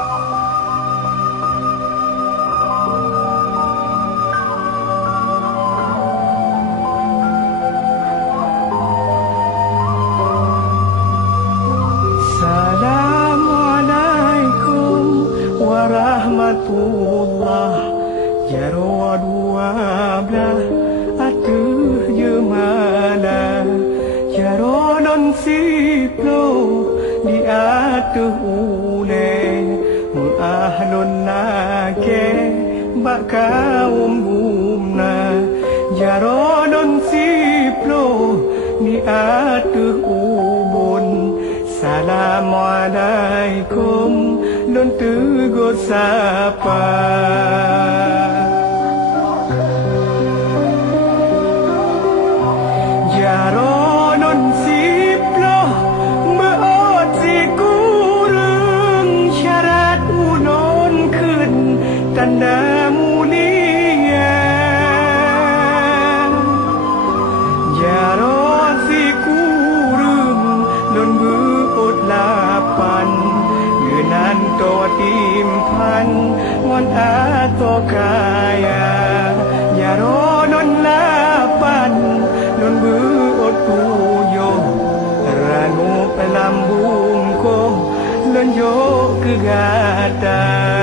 Assalamualaikum warahmatullah. Jaro 12 atuh jemala. Jaro non siplo di atuh ule. Ahlun nake bak kaum bumna. Jaro non siplo di atuh ubun. Assalamualaikum non tegur sapa. Jaro non siplo meot si kurung syarat unon kun tanda mulia. Jaro si kurung non beot lapan genan to timpan wan ato kaya. Jaro non lapan non beot tuyo ranu pelambung ko lonjo ke gata.